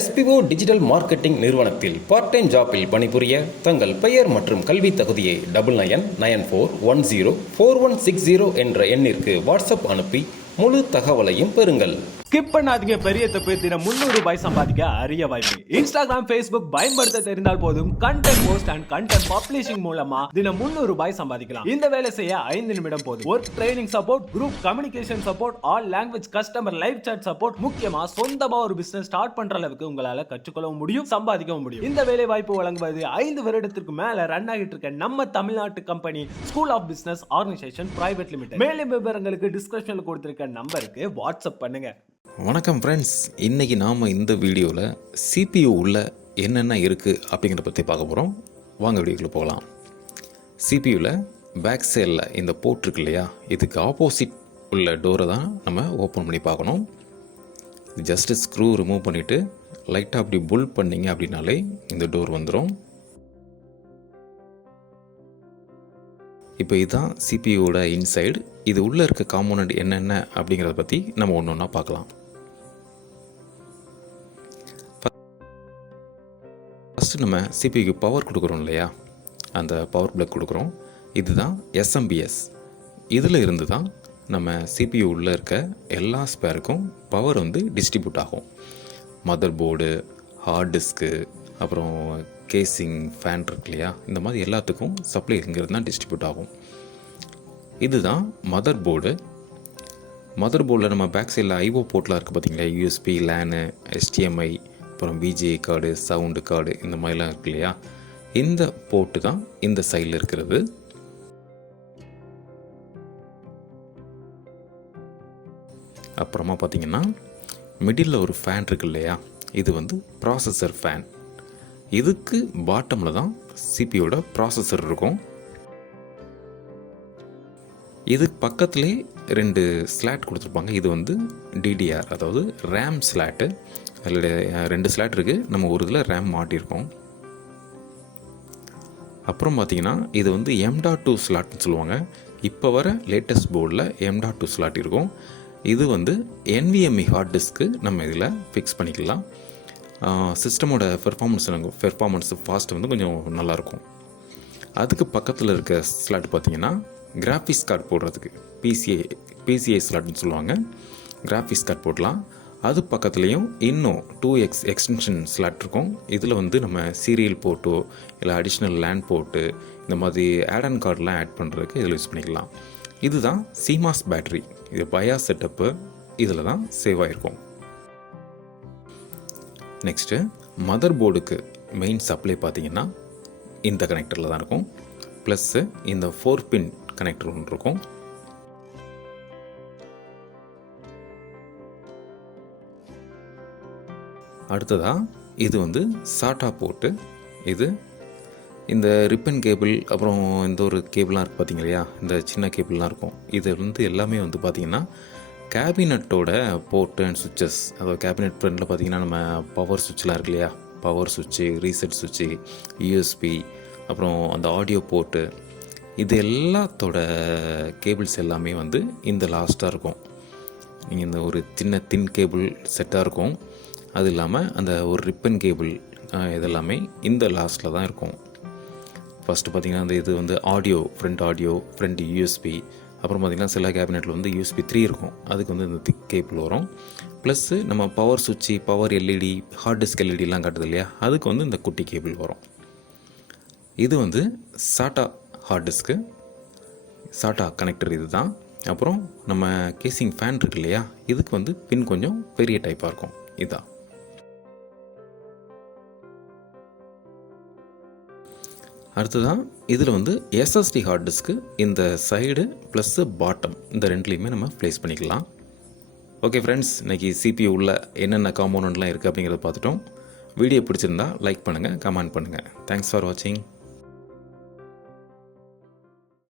SPO digital marketing நிறுவனத்தில் part time ஜாப்பில் பணிபுரிய தங்கள் பெயர் மற்றும் கல்வி தகுதியை 9994104160 என்ற எண்ணிற்கு வாட்ஸ்அப் அனுப்பி முழு தகவலையும் பெறுங்கள். ஸ்கிப் பண்ணாதீங்க, பெரிய தப்பு. தினம் 300 ரூபாய் சம்பாதிக்க அரிய வாய்ப்பு. இன்ஸ்டாகிராம், Facebook பயன்படுத்த தெரிந்தால் போதும். Content post and content publishing மூலமா தினம் 300 ரூபாய் சம்பாதிக்கலாம். இந்த வேலை செய்ய 5 நிமிடம் போதும். Work training support, group communication support, all language customer live chat support, முக்கியமா சொந்தமா ஒரு பிசினஸ் ஸ்டார்ட் பண்ற அளவுக்கு உங்களால கற்றுக்கொள்ளவும் முடியும், சம்பாதிக்கவும் முடியும். இந்த வேலை வாய்ப்பு வழங்குவது 5 வருடத்திற்கு மேல ரன் ஆகிட்டு இருக்க நம்ம தமிழ்நாட்டு company school of business organisation private limited. மேலும் விவரங்களுக்கு டிஸ்கிரிப்ஷன்ல கொடுத்திருக்க நம்பருக்கு வாட்ஸ்அப் பண்ணுங்க. வணக்கம் ஃப்ரெண்ட்ஸ், இன்றைக்கி நாம் இந்த வீடியோவில் CPU உள்ள என்னென்ன இருக்குது அப்படிங்கிறத பற்றி பார்க்க போகிறோம். வாங்க வீடியோக்குள்ளே போகலாம். CPUவில் பேக் சைடில் இந்த போர்ட் இருக்கு இல்லையா, இதுக்கு ஆப்போசிட் உள்ள டோரை தான் நம்ம ஓப்பன் பண்ணி பார்க்கணும். ஜஸ்ட்டு ஸ்க்ரூ ரிமூவ் பண்ணிவிட்டு லைட்டாக அப்படி புல் பண்ணிங்க அப்படின்னாலே இந்த டோர் வந்துடும். இப்போ இதுதான் CPUவோட இன்சைடு. இது உள்ளே இருக்க காம்போனண்ட் என்னென்ன அப்படிங்கிறத பற்றி நம்ம ஒன்று ஒன்றா பார்க்கலாம். ஃபஸ்ட்டு நம்ம CPUக்கு பவர் கொடுக்குறோம் இல்லையா, அந்த பவர் பிளக் கொடுக்குறோம். இதுதான் SMBS. இதில் இருந்து தான் நம்ம CPU உள்ளே இருக்க எல்லா ஸ்பேருக்கும் பவர் டிஸ்ட்ரிபியூட் ஆகும். மதர் போர்டு, ஹார்ட் டிஸ்க்கு, அப்புறம் கேசிங், ஃபேன் இருக்கு இல்லையா, இந்த மாதிரி எல்லாத்துக்கும் சப்ளை இங்கிறது தான் டிஸ்ட்ரிபியூட் ஆகும். இதுதான் மதர் போர்டு. மதர் போர்டில் நம்ம பேக் சைடில் IO போர்ட்லாம் இருக்குது பார்த்தீங்களா, USB, LAN, HDMI, அப்புறம் VGA கார்டு, சவுண்டு கார்டு, இந்த மாதிரிலாம் இருக்கு இல்லையா, இந்த போர்ட்டு தான் இந்த சைடில் இருக்கிறது. அப்புறமா பார்த்தீங்கன்னா மிடில் ஒரு ஃபேன் இருக்கு இல்லையா, இது ப்ராசஸர் ஃபேன். இதுக்கு பாட்டமில் தான் CPUவோட ப்ராசஸர் இருக்கும். இது பக்கத்துலேயே 2 ஸ்லாட் கொடுத்துருப்பாங்க. இது DDR, அதாவது RAM ஸ்லாட்டு. அதில் 2 ஸ்லாட் இருக்குது. நம்ம ஒரு இதில் RAM மாட்டியிருக்கோம். அப்புறம் பார்த்திங்கன்னா இது M.2 ஸ்லாட்னு சொல்லுவாங்க. இப்போ வர லேட்டஸ்ட் போர்டில் M.2 ஸ்லாட் இருக்கும். இது NVMe ஹார்ட் டிஸ்க்கு நம்ம இதில் ஃபிக்ஸ் பண்ணிக்கலாம். சிஸ்டமோட பெர்ஃபார்மன்ஸ் ஃபாஸ்ட் கொஞ்சம் நல்லாயிருக்கும். அதுக்கு பக்கத்தில் இருக்க ஸ்லாட் பார்த்திங்கன்னா கிராஃபிக்ஸ் கார்டு போடுறதுக்கு PCI ஸ்லாட்னு சொல்லுவாங்க. கிராஃபிக்ஸ் கார்டு போடலாம். அது பக்கத்துலேயும் இன்னும் 2x எக்ஸ்டென்ஷன் ஸ்லாட் இருக்கும். இதில் நம்ம சீரியல் போர்ட்டோ இல்லை அடிஷ்னல் லேண்ட் போர்ட்டு, இந்த மாதிரி ஆட் அண்ட் கார்டெலாம் ஆட் பண்ணுறதுக்கு இதில் யூஸ் பண்ணிக்கலாம். இதுதான் CMOS பேட்டரி. இது பயாஸ் செட்டப்பு இதில் தான் சேவ் ஆகிருக்கும். நெக்ஸ்ட்டு மதர் போர்டுக்கு மெயின் சப்ளை பார்த்திங்கன்னா இந்த கனெக்டரில் தான் இருக்கும். ப்ளஸ்ஸு இந்த 4 பின் கனெக்டர் ஒன்று இருக்கும். அடுத்ததாக இது சாட்டா போர்ட்டு. இது இந்த ரிப்பன் கேபிள், அப்புறம் இந்த ஒரு கேபிளாக இருக்குது பார்த்தீங்க இல்லையா, இந்த சின்ன கேபிள்லாம் இருக்கும். இது எல்லாமே பார்த்திங்கன்னா கேபினட்டோட போர்ட்டு அண்ட் சுவிட்சஸ். அதாவது கேபினட் ஃப்ரண்டில் பார்த்திங்கன்னா நம்ம பவர் சுவிட்செலாம் இருக்கு இல்லையா, பவர் சுவிட்சு, ரீசெட் சுவிட்சு, USB, அப்புறம் அந்த ஆடியோ போர்ட்டு, இது எல்லாத்தோட கேபிள்ஸ் எல்லாமே இந்த லாஸ்ட்டாக இருக்கும். நீங்கள் இந்த ஒரு தின் கேபிள் செட்டாக இருக்கும். அது இல்லாமல் அந்த ஒரு ரிப்பன் கேபிள் இதெல்லாமே இந்த லாஸ்ட்டில் தான் இருக்கும். ஃபஸ்ட்டு பார்த்திங்கன்னா இது ஆடியோ, ஃப்ரண்ட் USB, அப்புறம் பார்த்திங்கன்னா சில கேபினெட்டில் USB 3 இருக்கும். அதுக்கு இந்த திக் கேபிள் வரும். ப்ளஸ்ஸு நம்ம பவர் சுவிட்சு, பவர் LED, ஹார்ட் டிஸ்க் LEDலாம் காட்டுது இல்லையா, அதுக்கு இந்த குட்டி கேபிள் வரும். இது சாட்டா ஹார்ட் டிஸ்க்கு, சாட்டா கனெக்டர் இது தான். அப்புறம் நம்ம கேசிங் ஃபேன் இருக்கு இல்லையா, இதுக்கு பின் கொஞ்சம் பெரிய டைப்பாக இருக்கும். இதுதான். அடுத்ததான் இதில் SSD ஹார்ட் டிஸ்க்கு இந்த சைடு ப்ளஸ்ஸு பாட்டம், இந்த ரெண்டுலேயுமே நம்ம ப்ளேஸ் பண்ணிக்கலாம். ஓகே ஃப்ரெண்ட்ஸ், இன்றைக்கி CPU உள்ள என்னென்ன காம்போனண்ட்லாம் இருக்குது அப்படிங்கிறத பார்த்துட்டோம். வீடியோ பிடிச்சிருந்தா லைக் பண்ணுங்கள், கமெண்ட் பண்ணுங்கள். தேங்க்ஸ் ஃபார் வாட்சிங்.